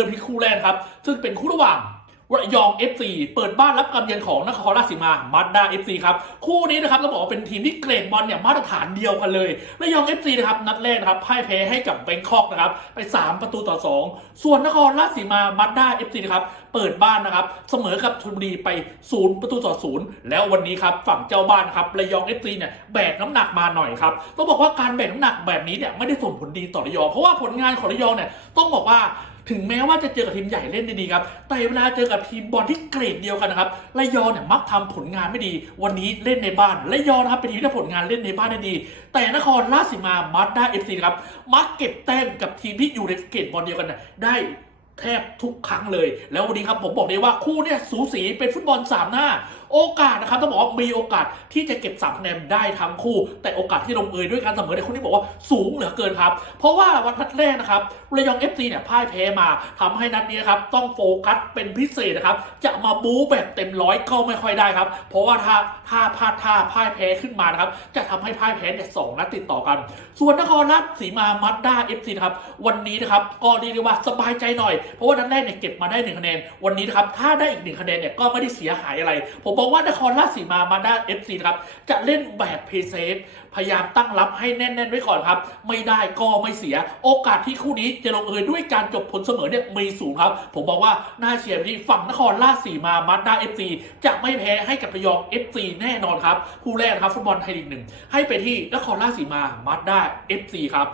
เริ่มที่คู่แรกครับ ซึ่งเป็นคู่ระหว่างระยอง FC เปิดบ้านรับการเยือนของนครราชสีมามาด้า FC ครับ คู่นี้นะครับต้องบอกว่าเป็นทีมที่เกรดบอลเนี่ยมาตรฐานเดียวกันเลยระยอง FC นะครับนัดแรกนะครับพ่ายแพ้ให้กับแบงคอกนะครับไป 3 ประตูต่อ 2 ส่วนนครราชสีมามาด้า FC นะครับเปิดบ้านนะครับเสมอกับชลบุรีไป 0 ประตูต่อ 0 แล้ววันนี้ครับฝั่งเจ้าบ้านครับระยอง FC เนี่ยแบกน้ำหนักมาหน่อยครับต้องบอกว่าการแบกน้ำหนักแบบนี้เนี่ยไม่ได้ส่งผลดีต่อระยอง เพราะว่าผลงานของระยองเนี่ยต้องบอกว่า ถึงแม้ว่าจะเจอกับทีมใหญ่เล่นได้ดีครับ แต่เวลาเจอกับทีมบอลที่เกรดเดียวกันนะครับระยองเนี่ยมักทำผลงานไม่ดี วันนี้เล่นในบ้านระยองนะครับเป็นทีมที่ผลงานเล่นในบ้านได้ดี แต่นครราชสีมามาด้าเอฟซีครับมักเก็บแต้มกับทีมที่อยู่ในเกรดบอลเดียวกันนะได้ แทบทุกครั้งเลย แล้ววันนี้ครับผมบอกเลยว่าคู่เนี่ยสูสีเป็นฟุตบอลสามหน้า โอกาสนะครับต้องบอกว่ามีโอกาสที่จะเก็บสามคะแนนได้ทั้งคู่ แต่โอกาสที่ลงเอยด้วยการเสมอในคู่นี้บอกว่าสูงเหลือเกินครับ เพราะว่าวันนัดแรกนะครับระยอง FC เนี่ยพ่ายแพ้มาทำให้นัดนี้ครับต้องโฟกัสเป็นพิเศษนะครับจะมาบู๊แบบเต็มร้อยก็ไม่ค่อยได้ครับ เพราะว่าถ้าถ้าพลาดท่าพ่ายแพ้ขึ้นมานะครับจะทำให้พ่ายแพ้เนี่ยสองนัดติดต่อกัน ส่วนนครราชสีมามัดด้า FC นะครับวันนี้นะครับก็เรียกได้ว่าสบายใจหน่อยเพราะว่านัดแรกเนี่ยเก็บมาได้หนึ่งคะแนน วันนี้นะครับถ้าได้อีกหนึ่งคะแนนเนี่ยก็ไม่ได้เสียหายอะไร ผมบอกว่านครราชสีมามาด้า FC นะครับจะเล่นแบบเพย์เซฟพยายามตั้งรับให้แน่นๆไว้ก่อนครับ ไม่ได้ก็ไม่เสีย โอกาสที่คู่นี้จะลงเอยด้วยการจบผลเสมอเนี่ยมีสูงครับ ผมบอกว่าน่าเชียร์ที่ฝั่งนครราชสีมามาด้า FC จะไม่แพ้ให้กับระยอง FC แน่นอนครับคู่แรกครับฟุตบอลไทยลีกหนึ่งให้ไปที่นครราชสีมามาด้า FC ครับ